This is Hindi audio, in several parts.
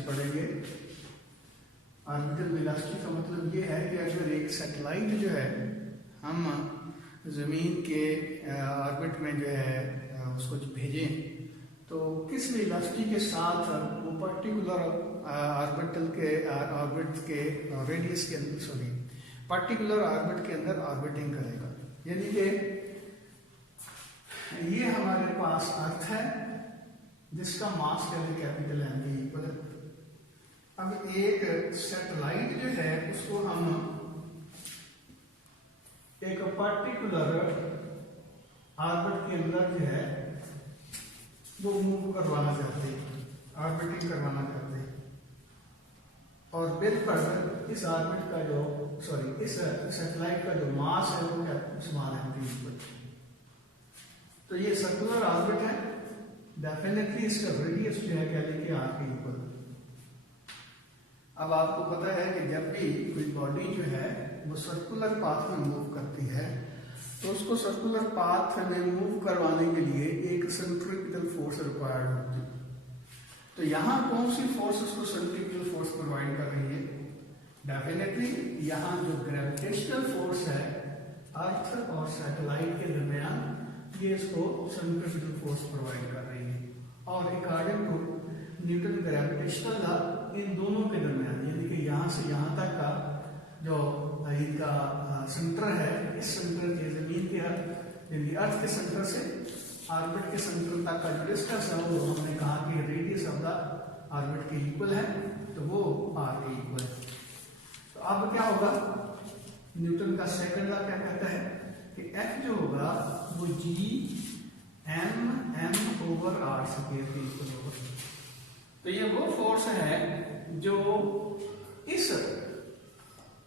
वेलोसिटी पढ़ेंगे। ऑर्बिटल वेलोसिटी का मतलब ये है कि अगर एक सैटेलाइट जो है हम ज़मीन के ऑर्बिट में जो है उसको भेजें तो किस वेलोसिटी के साथ वो पर्टिकुलर ऑर्बिट के रेडियस के अंदर पर्टिकुलर ऑर्बिट के अंदर ऑर्बिटिंग करेगा। यानी कि ये हमारे पास अर्थ है जिसका मास कैपिटल एम के इक्वल है। अब एक सैटेलाइट जो है उसको हम एक पर्टिकुलर ऑर्बिट के अंदर जो है वो मूव करवाना चाहते हैं, ऑर्बिटिंग करवाना चाहते हैं, और बिल्कुल इस ऑर्बिट का जो इस सैटेलाइट का जो मास है वो क्या समान है के इक्वल। तो ये सर्कुलर ऑर्बिट है, डेफिनेटली इसका रेडियस जो है क्या लेके आर के इक्वल। अब आपको पता है कि जब भी कोई बॉडी जो है वो सर्कुलर पाथ में मूव करती है तो उसको सर्कुलर पाथ में मूव करवाने के लिए एक सेंट्रीपिटल फोर्स रिक्वायर्ड होती है। तो यहाँ कौन सी फोर्स उसको सेंट्रीपिटल फोर्स प्रोवाइड कर रही है? डेफिनेटली यहाँ जो ग्रेविटेशनल फोर्स है अर्थ और सैटेलाइट के दरमियान ये इसको सेंट्रीपिटल फोर्स प्रोवाइड कर रही है। और according to Newton gravitational law इन दोनों के दरमियान यानी कि यहाँ से यहाँ तक का जो इनका सेंटर है, इस सेंटर के जमीन के अर्थ के सेंटर से ऑर्बिट के सेंटर तक का जो डिस्टेंस है वो हमने कहा कि रेडियस ऑफ द ऑर्बिट के इक्वल है, तो वो आर के इक्वल है। तो अब क्या होगा, न्यूटन का सेकंड लॉ क्या कहता है कि एफ जो होगा वो G M M over R square के इक्वल होगा। तो ये वो फोर्स है जो इस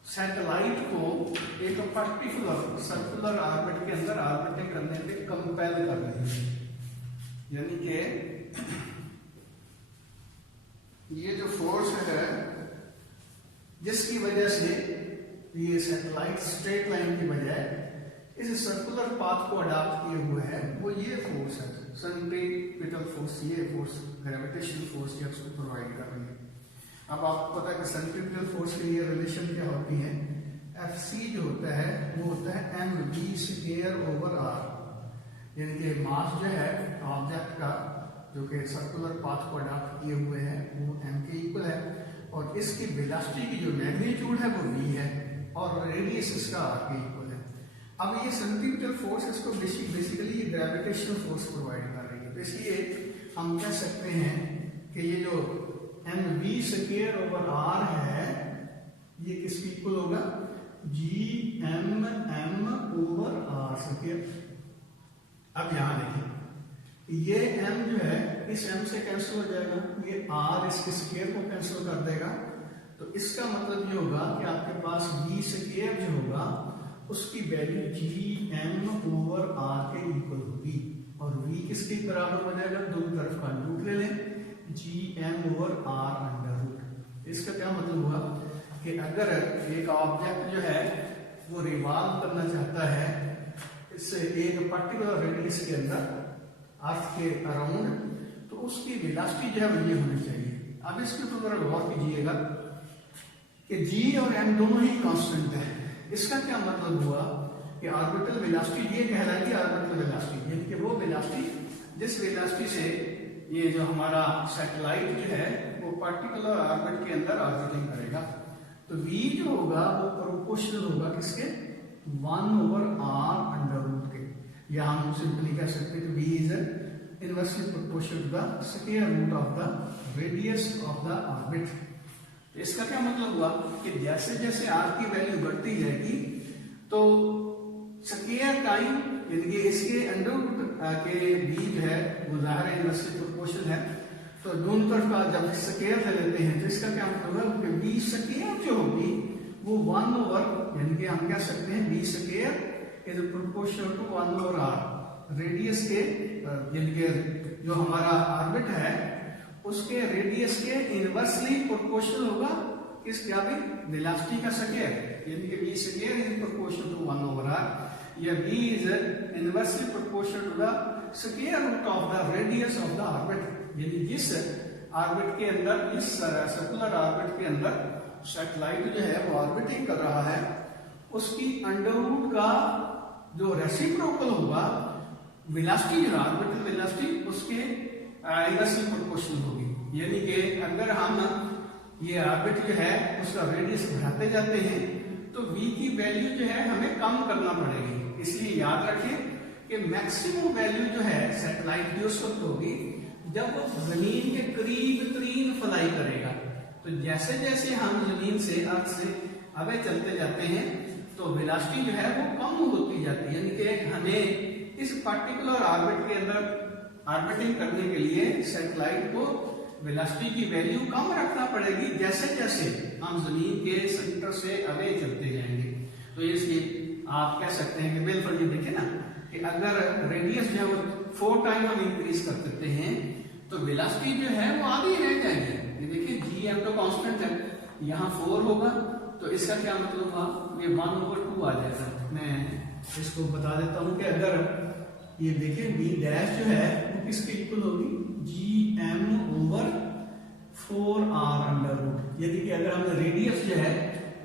सैटेलाइट को एक पर्टिकुलर सर्कुलर ऑर्बिट के अंदर ऑर्बिटिंग करने पे कंपेल कर रही है। यानी कि ये जो फोर्स है जिसकी वजह से ये सैटेलाइट स्ट्रेट लाइन की बजाय इस सर्कुलर पाथ को अडॉप्ट किए हुए है, वो ये फोर्स है सेंट्रीपिटल फोर्स। ये फोर्स ग्रेविटेशनल फोर्स ये उसको प्रोवाइड कर रही है। अब आपको पता है कि सेंट्रीपिटल फोर्स के लिए रिलेशन क्या होती है, एफ सी जो होता है वो होता है M V square over R. यानी कि मास जो है ऑब्जेक्ट का जो कि सर्कुलर पाथ को अडॉप्ट किए हुए है वो एम के इक्वल है, और इसकी वेलोसिटी की जो मैग्नीट्यूड है वो वी है, और रेडियस इसका आर के इक्वल है। अब ये सेंट्रीपिटल फोर्स इसको बेसिकली ये ग्रेविटेशनल फोर्स प्रोवाइड कर रही है। तो इसलिए हम कह सकते हैं कि ये जो M V square over R है ये किसकी इक्वल होगा, G M M over R square. अब यहां देखिए ये m जो है इस m से कैंसिल हो जाएगा, ये r इसके स्क्वायर को कैंसिल कर देगा। तो इसका मतलब ये होगा कि आपके पास v स्क्वायर जो होगा उसकी value G M over R के इक्वल होगी, और v किसके बराबर हो जाएगा, दोनों तरफ का रूट ले लें, G M over R under root. इसका क्या मतलब हुआ कि अगर एक ऑब्जेक्ट जो है वो रिवॉल्व करना चाहता है इससे एक पर्टिकुलर रेडियस के अंदर अर्थ के अराउंड, तो उसकी वेलोसिटी जो है वो ये होनी चाहिए। अब इसके ऊपर गौर कीजिएगा कि जी और एम दोनों ही कांस्टेंट है। इसका क्या मतलब हुआ कि ऑर्बिटल वेलोसिटी ये कहलाएगी ऑर्बिटल वेलोसिटी, यानी कि वो वेलोसिटी जिस वेलोसिटी से ये जो हमारा सैटेलाइट जो है वो पर्टिकुलर ऑर्बिट के अंदर ऑर्बिटिंग करेगा। तो v जो होगा वो प्रोपोर्शनल होगा किसके, 1 ओवर r अंडर रूट के, या हम सिंपली कह सकते हैं कि v is inversely proportional to the square root of the radius of the orbit. तो इसका क्या मतलब हुआ कि जैसे जैसे r की वैल्यू बढ़ती जाएगी तो स्क्वायर टाइम यानी कि इसके अंडर रूट के v जो है वो ज़ाहिर है इनवर्सली प्रोपोर्शनल है, तो दोनों तरफ का जब स्क्वायर ले लेते हैं तो इसका क्या मतलब है कि v स्क्वायर जो होगी वो 1 ओवर, यानी कि हम कह सकते हैं v square is proportional to 1 over r radius के, यानी कि जो हमारा ऑर्बिट है उसके रेडियस के इनवर्सली प्रोपोर्शनल होगा किस क्या भी वेलोसिटी का स्क्वायर, यानी कि v square is proportional to 1 over r, या v is inversely proportional to the square root of the radius of the orbit. यानी जिस ऑर्बिट के अंदर, इस सर्कुलर ऑर्बिट के अंदर सैटेलाइट जो है वो ऑर्बिटिंग कर रहा है, उसकी अंडर रूट का जो रेसिप्रोकल होगा वेलोसिटी, जो ऑर्बिटल वेलोसिटी, उसके इनवर्सली प्रोपोर्शनल होगी। यानी कि अगर हम ये ऑर्बिट जो है उसका रेडियस बढ़ाते जाते हैं तो v की वैल्यू जो है हमें कम करना पड़ेगी। इसलिए याद रखें कि मैक्सिमम वैल्यू जो है सैटेलाइट की उस वक्त होगी जब वो जमीन के करीब तरीन फ्लाई करेगा। तो जैसे जैसे हम जमीन से, अर्थ से आगे चलते जाते हैं तो वेलोसिटी जो है वो कम होती जाती है। यानी कि हमें इस पर्टिकुलर ऑर्बिट के अंदर ऑर्बिटिंग करने के लिए सैटेलाइट को वेलोसिटी की वैल्यू कम रखना पड़ेगी जैसे जैसे हम जमीन के सेंटर से आगे चलते जाएंगे। तो इसलिए आप कह सकते हैं कि बिल्कुल ये देखें ना कि अगर रेडियस जो है वो 4 टाइम हम इंक्रीज कर देते हैं तो वेलोसिटी जो है वो आगे रह जाएगी। ये देखिए gm तो कांस्टेंट है, यहाँ 4 होगा तो इसका क्या मतलब हुआ, ये 1/2 आ जाएगा। मैं इसको बता देता हूँ कि अगर ये देखिए b डैश जो है वो किसके इक्वल होगी, gm/4r√। यदि कि अगर हमने रेडियस जो है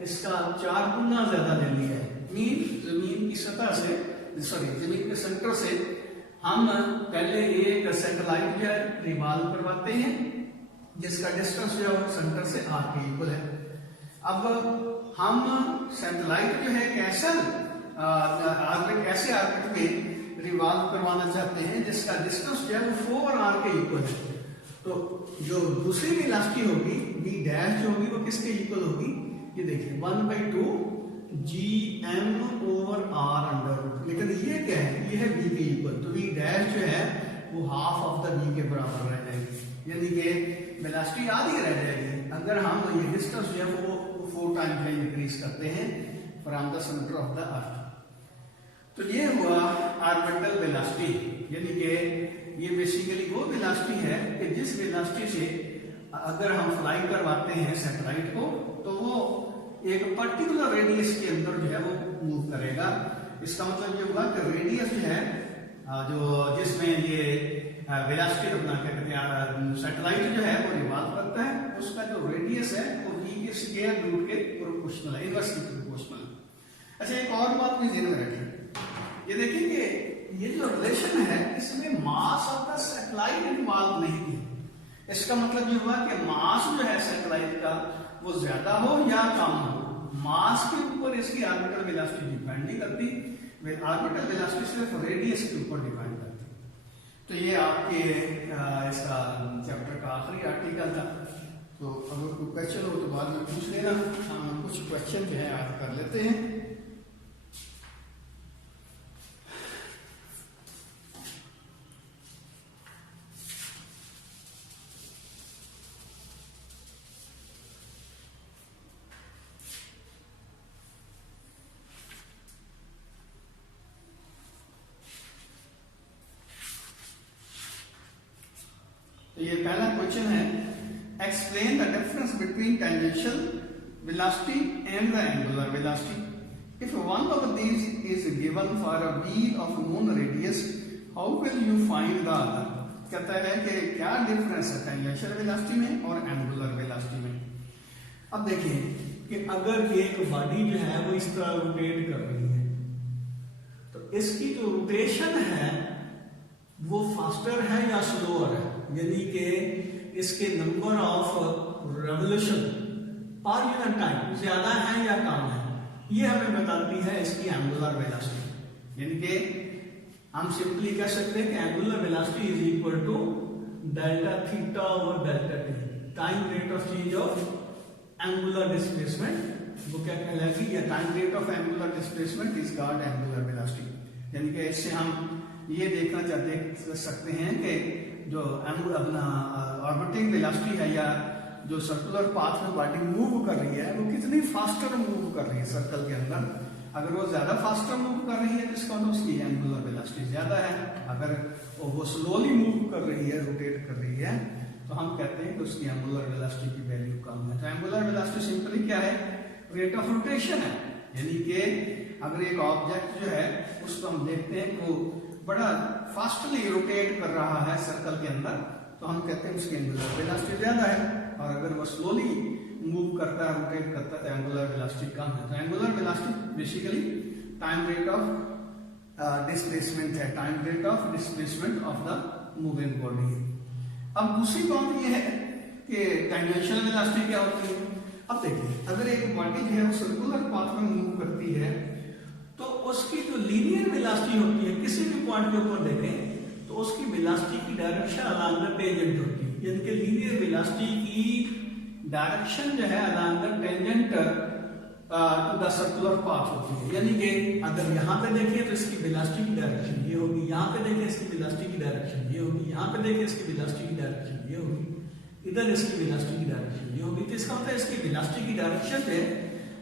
इसका 4 गुना ज्यादा ले लिया है, जमीन की सतह से, जमीन के सेंटर से हम पहले एक सैटेलाइट जो है रिवॉल्व करवाते हैं जिसका डिस्टेंस जो है सेंटर से r के इक्वल है। अब हम सैटेलाइट जो है कैसे ऑर्बिट में रिवॉल्व करवाना चाहते हैं जिसका डिस्टेंस जो है वो 4r के इक्वल है। तो जो दूसरी वेलोसिटी होगी v डैश जो होगी वो किसके इक्वल होगी, ये देखिए 1/2 gm/r²। लेकिन ये क्या है, ये है v के इक्वल, तो v डैश जो है वो हाफ ऑफ द v के बराबर रह जाएगी। यानी कि वेलोसिटी आधी रह जाएगी अगर हम ये डिस्टेंस जो है वो 4 टाइम इंक्रीज करते हैं from the centre of the earth. तो ये हुआ ऑर्बिटल वेलोसिटी, यानी कि ये बेसिकली वो वेलोसिटी है कि जिस वेलोसिटी से अगर हम फ्लाई करवाते हैं सैटेलाइट को तो वो एक पर्टिकुलर रेडियस के अंदर जो है वो मूव करेगा। इसका मतलब ये हुआ कि रेडियस जो है जो जिसमें ये वेलोसिटी अपना क्या कहते हैं सैटेलाइट जो है वो रिवॉल्व करता है, उसका जो रेडियस है वो v के स्क्वायर रूट के प्रोपोर्शनल है, इनवर्सली प्रोपोर्शनल। अच्छा, एक और बात भी ध्यान में रखें, ये देखिए कि ये जो रिलेशन है इसमें mass of the satellite involve नहीं है। इसका मतलब ये हुआ कि मास जो है सैटेलाइट का वो ज्यादा हो या कम हो, मास के ऊपर इसकी ऑर्बिटल वेलोसिटी डिपेंड नहीं करती, ऑर्बिटल वेलोसिटी सिर्फ रेडियस के ऊपर डिपेंड करती। तो ये आपके इसका चैप्टर का आखिरी आर्टिकल था। तो अगर कोई क्वेश्चन हो तो बाद में पूछ लेना, हम कुछ क्वेश्चन जो है आप कर लेते हैं। तो ये पहला क्वेश्चन है, explain the difference between tangential velocity and the angular velocity. If one of these is given for a wheel of known radius, how will you find the other. कहता है कि क्या डिफरेंस है टेंजेंशियल वेलोसिटी में और एंगुलर वेलोसिटी में। अब देखिए कि अगर एक बॉडी जो है वो इस तरह रोटेट कर रही है तो इसकी जो रोटेशन है वो फास्टर है या स्लोअर है, यानी कि इसके number of revolution per unit time ज्यादा है या कम है, ये हमें बताती है इसकी एंगुलर वेलोसिटी। यानी कि हम सिंपली कह सकते हैं कि angular velocity is equal to delta theta over delta T, time rate of change of angular displacement, वो क्या कहलाएगी, या time rate of angular displacement is called angular velocity. यानी कि इससे हम ये देखना चाहते सकते हैं कि जो अपना ऑर्बिटिंग वेलोसिटी है या जो सर्कुलर पाथ में बॉडी मूव कर रही है वो कितनी फास्टर मूव कर रही है सर्कल के अंदर। अगर वो ज्यादा फास्टर मूव कर रही है तो इसका मतलब उसकी एंगुलर वेलोसिटी ज्यादा है, अगर वो स्लोली मूव कर रही है, रोटेट कर रही है, तो हम कहते हैं कि उसकी एंगुलर वेलोसिटी की वैल्यू कम है। तो एंगुलर वेलोसिटी सिंपली क्या है, रेट ऑफ रोटेशन है। यानी कि अगर एक ऑब्जेक्ट जो है उसको हम देखते हैं वो बड़ा फास्टली रोटेट कर रहा है सर्कल के अंदर तो हम कहते हैं उसकी एंगुलर वेलोसिटी ज्यादा है, और अगर वो स्लोली मूव करता है, रोटेट करता है, तो एंगुलर वेलोसिटी कम है। तो angular velocity basically time rate of displacement है, time rate of displacement of the moving body. अब दूसरी बात यह है कि टेंजेंशियल वेलोसिटी क्या होती है। अब देखिए, अगर एक बॉडी जो है वो सर्कुलर पाथ में मूव करती है तो उसकी जो लीनियर वेलोसिटी होती है, किसी भी पॉइंट के ऊपर देखें तो उसकी वेलोसिटी की डायरेक्शन अलोंग द टेंजेंट होती है, यानी कि लीनियर वेलोसिटी की डायरेक्शन जो है along the tangent to the circular path होती है। यानी कि अगर यहाँ पे देखिए तो इसकी वेलोसिटी की डायरेक्शन ये होगी, यहाँ पे देखिए इसकी वेलोसिटी की डायरेक्शन ये होगी, यहाँ पे देखिए इसकी वेलोसिटी की डायरेक्शन ये होगी, इधर इसकी वेलोसिटी की डायरेक्शन ये होगी। तो इसका मतलब इसकी वेलोसिटी की डायरेक्शन पे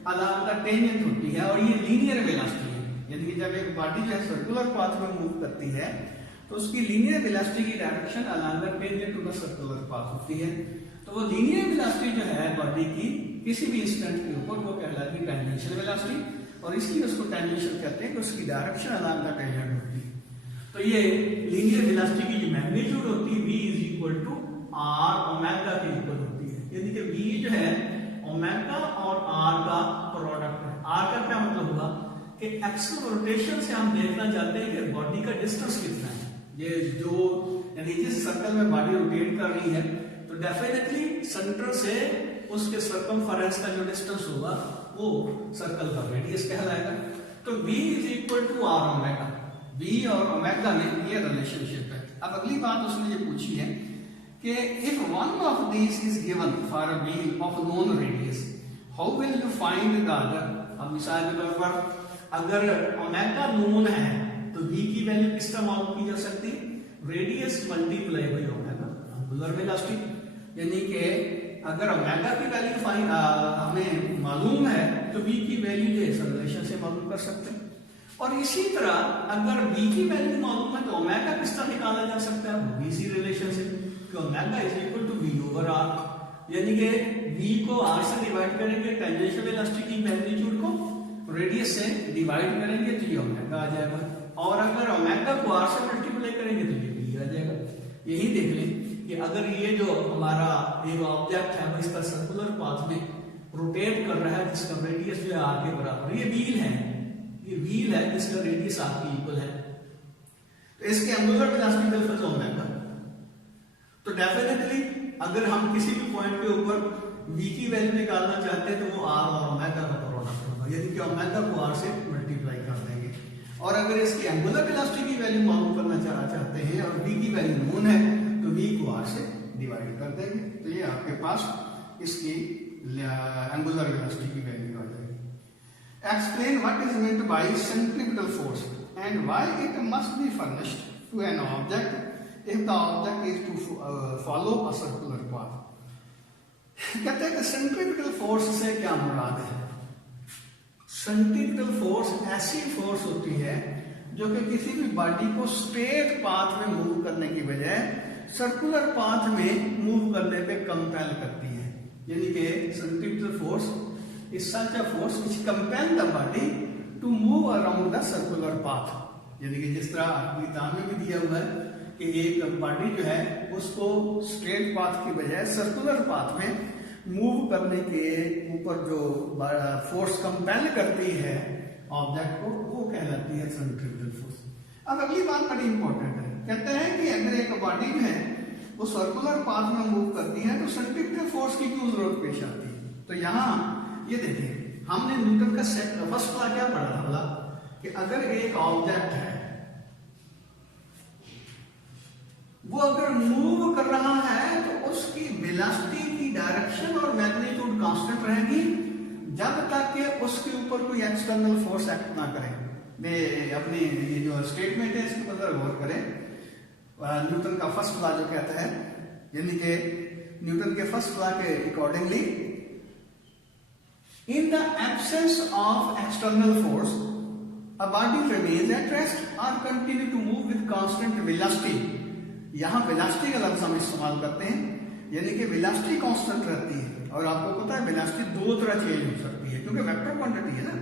अलोंग द टेंजेंट होती है, और ये लीनियर वेलोसिटी है। यानी कि जब एक बॉडी जो है सर्कुलर पाथ में मूव करती है तो उसकी लीनियर वेलोसिटी की direction along the tangent to the circular path होती है। तो वो लीनियर वेलोसिटी जो है बॉडी की किसी भी इंस्टेंट के ऊपर वो कहलाती है टेंजेंशियल वेलोसिटी, और इसलिए उसको टेंजेंशियल कहते हैं कि उसकी डायरेक्शन अलोंग द टेंजेंट होती है। तो ये लीनियर वेलोसिटी की जो मैग्नीट्यूड होती है v is equal to r omega के इक्वल होती है। यानी कि v जो है ओमेगा और r का प्रोडक्ट है। r का क्या मतलब हुआ कि एक्सल रोटेशन से हम देखना चाहते हैं कि बॉडी का डिस्टेंस कितना है। ये जो यानी जिस सर्कल में बॉडी रोटेट कर रही है तो डेफिनेटली सेंटर से उसके सर्कमफेरेंस का जो डिस्टेंस होगा वो सर्कल का रेडियस कहलाएगा। तो v is equal to r omega, v और ओमेगा में ये रिलेशनशिप है। अब अगली बात उसने ये पूछी है कि if one of this is given for a wheel of known radius, how will you find the other. अब मिसाल के तौर पर अगर ओमेगा नोन है तो v की वैल्यू किस तरह मालूम की जा सकती है, radius multiply by omega angular velocity. यानी कि अगर ओमेगा की वैल्यू हमें मालूम है तो v की वैल्यू जो इस रिलेशन से मालूम कर सकते हैं। और इसी तरह अगर v की वैल्यू मालूम है तो ओमेगा किस तरह निकाला जा सकता है, वो भी इसी रिलेशन से कि omega is equal to v over r। यानी कि v को r से डिवाइड करेंगे, टेंजेंशियल वेलोसिटी की मैग्नीट्यूड को रेडियस से डिवाइड करेंगे तो ये ओमेगा आ जाएगा, और अगर ओमेगा को r से मल्टीप्लाई करेंगे तो ये v आ जाएगा। यही देख लें कि अगर ये जो हमारा एक ऑब्जेक्ट है वो इसका सर्कुलर पाथ में रोटेट कर रहा है जिसका रेडियस जो है r के बराबर, ये व्हील है जिसका रेडियस r के इक्वल है, तो इसके एंगुलर वेलोसिटी बिल्कुल ओमेगा। तो डेफिनेटली अगर हम किसी भी पॉइंट के ऊपर v की वैल्यू निकालना चाहते हैं तो वो r और ओमेगा का प्रोडक्ट होगा, यानी कि ओमेगा को r से मल्टीप्लाई कर देंगे। और अगर इसकी एंगुलर वेलोसिटी की वैल्यू मालूम करना चाहते हैं और v की वैल्यू नोन है तो v को r से डिवाइड कर देंगे, तो ये आपके पास इसकी एंगुलर वेलोसिटी की वैल्यू आ जाएगी। Explain what is meant by centripetal force and why it must be furnished to an object if the object is to follow a circular path. कहते हैं कि सेंट्रीपिटल फोर्स से क्या मुराद है। सेंट्रीपिटल फोर्स ऐसी फोर्स होती है जो कि किसी भी बॉडी को स्ट्रेट पाथ में मूव करने की बजाय सर्कुलर पाथ में मूव करने पे कंपेल करती है। यानी कि centripetal force is such a force which compel the body to move around the circular path. यानी कि जिस तरह आपकी किताब में भी दिया हुआ है कि एक बॉडी जो है उसको स्ट्रेट पाथ की बजाय सर्कुलर पाथ में मूव करने के ऊपर जो फोर्स कंपेल करती है ऑब्जेक्ट को वो कहलाती है सेंट्रीपिटल फोर्स। अब अगली बात बड़ी इंपॉर्टेंट है, कहते हैं कि अगर एक बॉडी जो है वो सर्कुलर पाथ में मूव करती है तो सेंट्रीपिटल फोर्स की क्यों जरूरत पेश आती है। तो यहाँ ये देखिए, हमने न्यूटन का फर्स्ट लॉ क्या पढ़ा था कि अगर एक ऑब्जेक्ट है वो अगर मूव कर रहा है तो उसकी वेलोसिटी की डायरेक्शन और मैग्नीट्यूड कांस्टेंट रहेगी जब तक कि उसके ऊपर कोई एक्सटर्नल फोर्स एक्ट ना करे। अपनी ये जो स्टेटमेंट है इसके ऊपर गौर करें। न्यूटन का फर्स्ट लॉ जो कहता है, यानी कि न्यूटन के फर्स्ट लॉ के accordingly in the absence of external force a body remains at rest और continue to move with constant velocity. यहां वेलोसिटी का लफ्ज हम इस्तेमाल करते हैं, यानी कि वेलोसिटी कांस्टेंट रहती है। और आपको पता है वेलोसिटी दो तरह चेंज हो सकती है क्योंकि वेक्टर क्वांटिटी है ना।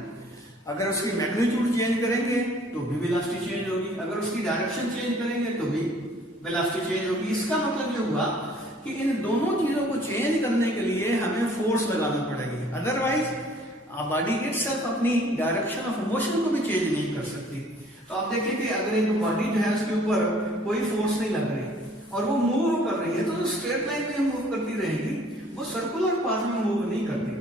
अगर उसकी मैग्नीट्यूड चेंज करेंगे तो भी वेलोसिटी चेंज होगी, अगर उसकी डायरेक्शन चेंज करेंगे तो भी वेलोसिटी चेंज होगी। इसका मतलब ये हुआ कि इन दोनों चीजों को चेंज करने के लिए हमें फोर्स लगानी पड़ेगी, अदरवाइज बॉडी इटसेल्फ अपनी डायरेक्शन ऑफ मोशन को भी चेंज नहीं कर सकती। तो आप देखें कि अगर एक बॉडी जो है उसके ऊपर कोई फोर्स नहीं लग रही और वो मूव कर रही है, तो जो स्ट्रेट लाइन में मूव करती रहेगी वो सर्कुलर पाथ में मूव नहीं करती।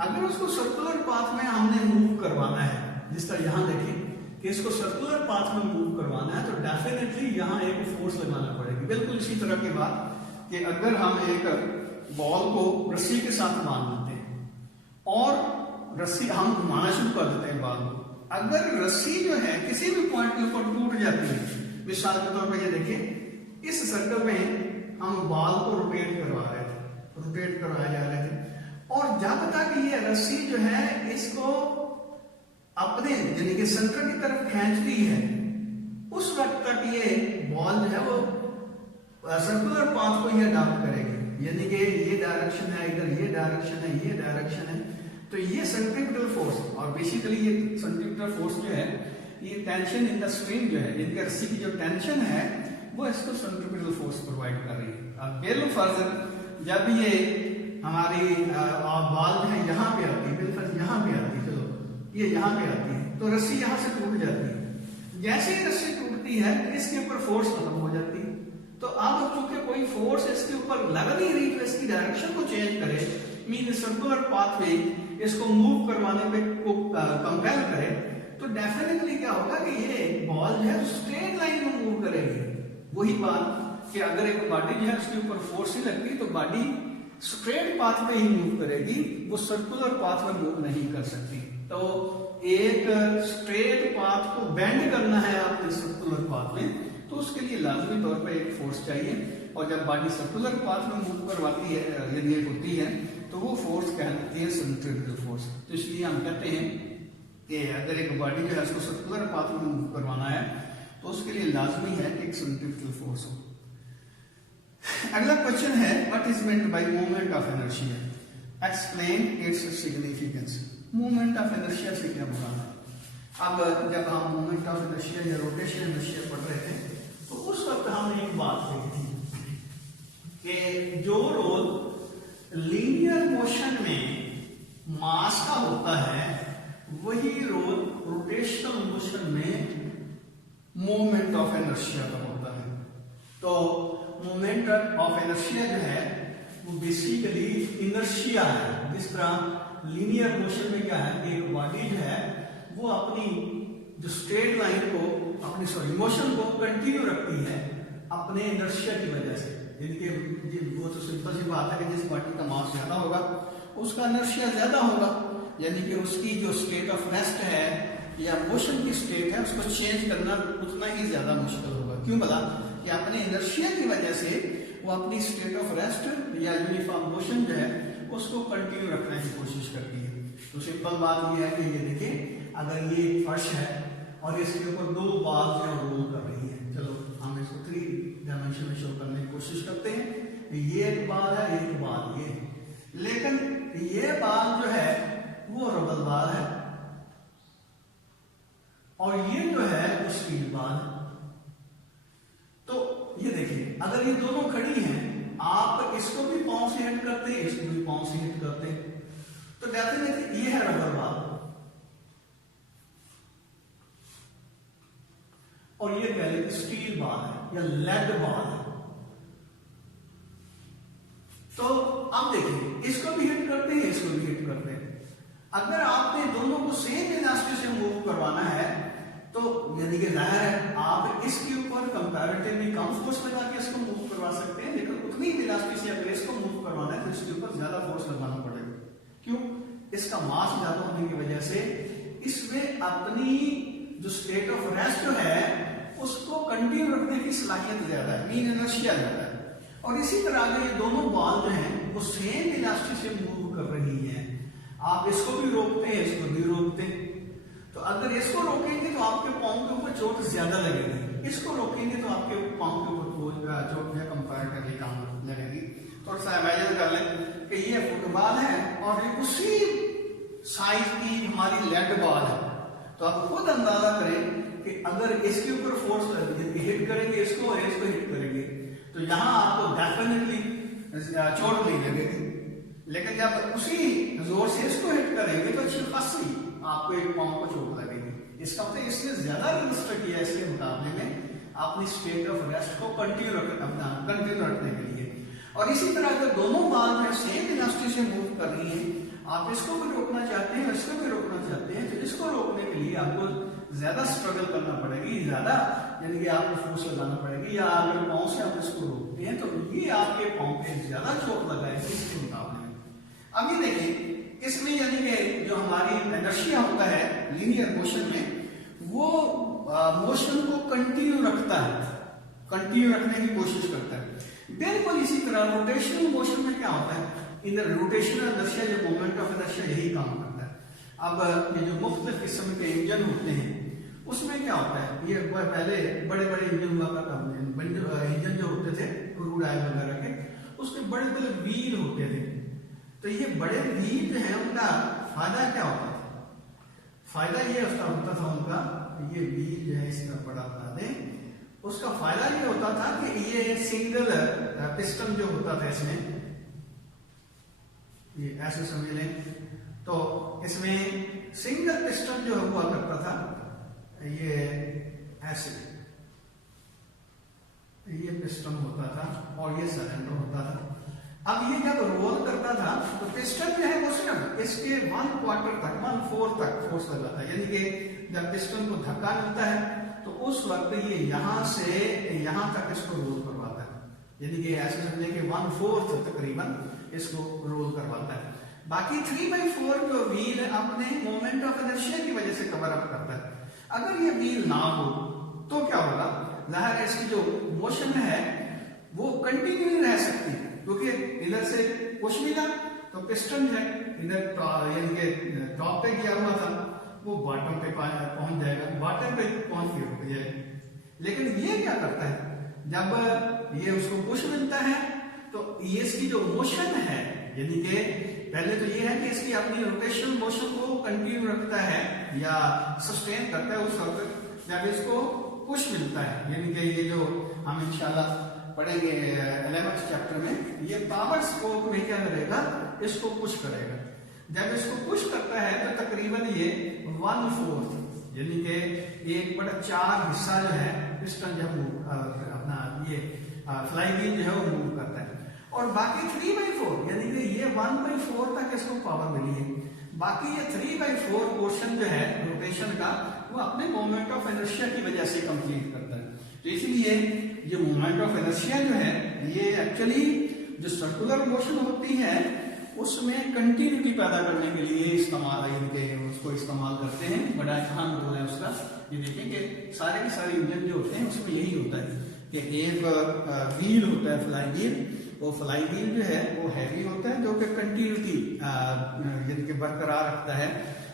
अगर उसको सर्कुलर पाथ में हमने मूव करवाना है, जिस तरह यहां देखें कि इसको सर्कुलर पाथ में मूव करवाना है, तो डेफिनेटली यहां एक फोर्स लगाना पड़ेगी। बिल्कुल इसी तरह की बात कि अगर हम एक बॉल को रस्सी के साथ बांध देते हैं और रस्सी हम घुमाना शुरू कर देते हैं बॉल को, अगर रस्सी जो है किसी भी पॉइंट के ऊपर टूट जाती है, मिसाल के तौर पर ये देखिए इस सर्कल में हम बॉल को रोटेट करवा रहे थे, रोटेट करवाए जा रहे थे, और जब तक ये रस्सी जो है इसको अपने यानी कि सेंटर की तरफ खींचती है, उस वक्त तक ये बॉल जो है वो सर्कुलर पाथ को ये अडॉप्ट करेगी। यानी कि ये डायरेक्शन है, इधर ये डायरेक्शन है, ये डायरेक्शन है, तो ये सेंट्रीपिटल फोर्स, और बेसिकली ये सेंट्रीपिटल फोर्स जो है ये टेंशन इन द स्प्रिंग जो है, इनके रस्सी की जो टेंशन है वो इसको सेंट्रीपिटल फोर्स प्रोवाइड कर रही है। अब बेल फर्जर जब ये हमारी बॉल जो है यहाँ पे आती है, बेल फर्ज यहाँ पे आती है, चलो ये यहाँ पे आती है, तो रस्सी यहाँ से टूट जाती है। जैसे ही रस्सी टूटती है इसके ऊपर फोर्स खत्म हो जाती है। तो अब चूंकि कोई फोर्स इसके ऊपर लग नहीं रही तो इसकी डायरेक्शन को चेंज करे, मीन सर्कुलर पाथ में इसको मूव करवाने पे को कंपेल करे, तो डेफिनेटली क्या होगा कि ये बॉल जो है स्ट्रेट लाइन में मूव करेगी। वही बात कि अगर एक बॉडी जो है उसके ऊपर फोर्स ही लगती तो बॉडी स्ट्रेट पाथ में ही मूव करेगी, वो सर्कुलर पाथ में मूव नहीं कर सकती। तो एक स्ट्रेट पाथ को बेंड करना है आपने सर्कुलर पाथ में, तो उसके लिए लाजमी तौर पर एक फोर्स चाहिए, और जब बॉडी सर्कुलर पाथ में मूव करवाती है यदि होती है तो वो फोर्स कहलाती है सेंट्रीपिटल फोर्स। तो इसलिए हम कहते हैं कि अगर एक बॉडी जो है उसको सर्कुलर पाथ में मूव करवाना है तो उसके लिए लाजमी है कि एक सेंट्रीपिटल फोर्स हो। अगला क्वेश्चन है what is meant bye moment of inertia, explain its significance. Moment of inertia से क्या बुलाना है? अब जब हम मोमेंट ऑफ इनर्शिया या रोटेशन इनर्शिया पढ़ रहे थे तो उस वक्त हमने एक बात देखी थी कि जो रोल लीनियर मोशन में मास का होता है वही रोल रोटेशनल मोशन में मोमेंट ऑफ इनर्शिया का होता है। तो मोमेंट ऑफ इनर्शिया जो है वो बेसिकली इनर्शिया है। जिस तरह लीनियर मोशन में क्या है कि एक बॉडी जो है वो अपनी जो स्ट्रेट लाइन को अपनी मोशन को कंटिन्यू रखती है अपने इनर्शिया की वजह से। वो तो सिंपल सी बात है कि जिस बॉडी का मास ज्यादा होगा उसका इनर्शिया ज्यादा होगा, यानी कि उसकी जो स्टेट ऑफ रेस्ट है या मोशन की स्टेट है उसको चेंज करना उतना ही ज्यादा मुश्किल होगा। क्यों बोला कि अपने इनर्शिया की वजह से वो अपनी स्टेट ऑफ रेस्ट या यूनिफॉर्म मोशन जो है उसको कंटिन्यू रखने की कोशिश करती है। तो सिंपल बात ये है कि ये देखिए अगर ये फर्श है और इसके ऊपर दो बाल जो है रोल कर रही है, चलो हम इसको 3 डायमेंशन में शो करने की कोशिश करते हैं। ये एक बाल है, एक बाल ये, लेकिन ये बाल जो है वो रबल बाल है और ये जो है वो स्टील बाल है। तो ये देखिए अगर ये दोनों खड़ी हैं, आप इसको भी पांव से हिट करते हैं, इसको भी पांव से हिट करते हैं, तो डेफिनेटली ये है रबर बाल और ये कह लेते स्टील बाल है या लेड बाल है। तो आप देखिए इसको भी हिट करते हैं, इसको भी हिट करते हैं। अगर आपने दोनों को सेम इलास्टिक से मूव करवाना है तो यानी कि जाहिर है आप इसके ऊपर कंपैरेटिवली कम फोर्स लगा के इसको मूव करवा सकते हैं, लेकिन उतनी इलास्टिक से अगर इसको मूव करवाना है तो इसके ऊपर ज्यादा फोर्स लगाना पड़ेगा। क्यों? इसका मास ज्यादा होने की वजह से इसमें अपनी जो स्टेट ऑफ रेस्ट है उसको कंटिन्यू रखने की सलाहियत ज्यादा है, मीन इनर्शिया ज्यादा है। और इसी तरह अगर ये दोनों बॉल जो हैं वो सेम इलास्टिक से मूव कर रही हैं, आप इसको भी रोकते हैं, इसको भी रोकते हैं, तो अगर इसको रोकेंगे तो आपके पांव के ऊपर चोट ज्यादा लगेगी, इसको रोकेंगे तो आपके पांव के ऊपर चोट है कंपैरेटिवली कम लगेगी। थोड़ा सा इमेजिन कर लें कि ये फुटबॉल है और ये उसी साइज की हमारी लेड बॉल है, तो आप खुद अंदाजा करें कि अगर इसके ऊपर फोर्स हिट करेंगे इसको और इसको हिट करेंगे तो यहाँ आपको डेफिनेटली चोट नहीं लगेगी, लेकिन जब उसी जोर से इसको हिट करेंगे तो अच्छी खासी आपको एक पाँव को चोट लगेगी। इसका मतलब इसने ज्यादा रजिस्टर किया है इसके मुकाबले में अपनी स्टेट ऑफ रेस्ट को कंटिन्यू रखने के लिए। और इसी तरह अगर दोनों बाल में सेम वेलोसिटी से मूव कर रही है, आप इसको भी रोकना चाहते हैं इसको भी रोकना चाहते हैं, तो इसको रोकने के लिए आपको ज्यादा स्ट्रगल करना पड़ेगी, ज्यादा यानी कि आपको फोर्स लगाना पड़ेगी। या अगर पाँव से आप इसको रोकते हैं तो ये आपके पाँव पे ज्यादा चोट लगाएगी इसके मुकाबले में। अब ये देखिए इसमें यानी कि जो हमारी इनर्शिया होता है लीनियर मोशन में, वो मोशन को कंटिन्यू रखता है, कंटिन्यू रखने की कोशिश करता है। बिल्कुल इसी तरह रोटेशनल मोशन में क्या होता है, इधर रोटेशनल इनर्शिया जो मोमेंट ऑफ इनर्शिया यही काम करता है। अब ये जो मुख्तलिफ किस्म के इंजन होते हैं उसमें क्या होता है, ये पहले बड़े बड़े इंजन हुआ करता इंजन जो होते थे क्रूड ऑयल वगैरह के, उसके बड़े बड़े व्हील होते थे। तो ये बड़े व्हील जो है उनका फायदा क्या होता था, फायदा ये उसका होता था उनका, ये व्हील जो है इसका बड़ा बता दें, उसका फायदा ये होता था कि ये सिंगल पिस्टन जो होता था इसमें, ये ऐसे समझ लें, तो इसमें सिंगल पिस्टन जो हुआ करता था, ये ऐसे ये पिस्टन होता था और ये सिलेंडर होता था। अब ये जब रोल करता था तो पिस्टन जो है वो सिर्फ इसके 1/4 तक 1/4 तक फोर्स लगाता है, यानी कि जब पिस्टन को धक्का मिलता है तो उस वक्त ये यहां से यहां तक इसको रोल करवाता है, यानी कि ऐसे समझे कि 1/4 तकरीबन इसको रोल करवाता है। बाकी 3/4 जो व्हील अपने मोमेंट ऑफ इनर्शिया की वजह से कवर अप करता है। अगर ये व्हील ना हो तो क्या होगा, जाहिर है इसकी जो मोशन है वो कंटिन्यू नहीं रह सकती, क्योंकि इधर से पुश मिला तो पिस्टन है इधर यानी कि टॉप पे गया हुआ था, वो बॉटम पे पहुंच जाएगा, बॉटम पे पहुंच के रुक जाएगा। लेकिन ये क्या करता है, जब ये उसको पुश मिलता है तो ये इसकी जो मोशन है, यानी कि पहले तो ये है कि इसकी अपनी रोटेशनल मोशन को कंटिन्यू रखता है या सस्टेन करता है उस वक्त जब इसको पुश मिलता है, यानी कि ये जो हम इंशाल्लाह पढ़ेंगे 11th चैप्टर में, ये पावर स्ट्रोक में क्या करेगा, इसको पुश करेगा। जब इसको पुश करता है तो तकरीबन ये 1/4 यानी कि 1/4 हिस्सा जो है पिस्टन जब अपना ये फ्लाई व्हील जो है वो मूव करता है, और बाकी 3/4 यानी कि ये 1/4 तक इसको पावर मिली है। बाकी ये 3/4 पोर्शन जो है रोटेशन का वो अपने मोमेंट ऑफ इनर्शिया की वजह से कंप्लीट करता है। तो इसलिए ये मोमेंट ऑफ इनर्शिया जो है ये एक्चुअली जो सर्कुलर मोशन होती है उसमें कंटिन्यूटी पैदा करने के लिए इस्तेमाल उसको इस्तेमाल करते हैं, बड़ा अहम रोल है उसका। ये देखें कि सारे के सारे इंजन जो होते हैं उसमें यही होता है कि एक व्हील होता है फ्लाई व्हील, वो फ्लाई व्हील जो है वो हैवी होता है जो कि कंटिन्यूटी यानी कि बरकरार रखता है,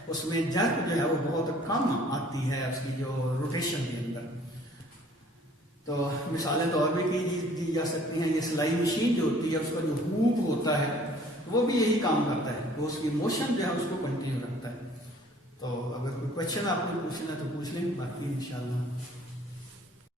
उसमें जर्क जो है वो बहुत कम आती है उसकी जो रोटेशन के अंदर। तो मिसालें तो और भी दी जा सकती हैं, ये सिलाई मशीन जो होती है उसका जो हूप होता है वो भी यही काम करता है, तो उसकी मोशन जो है उसको कंटिन्यू रखता है। तो अगर कोई क्वेश्चन आपने पूछना तो पूछ लें, बाकी इंशाल्लाह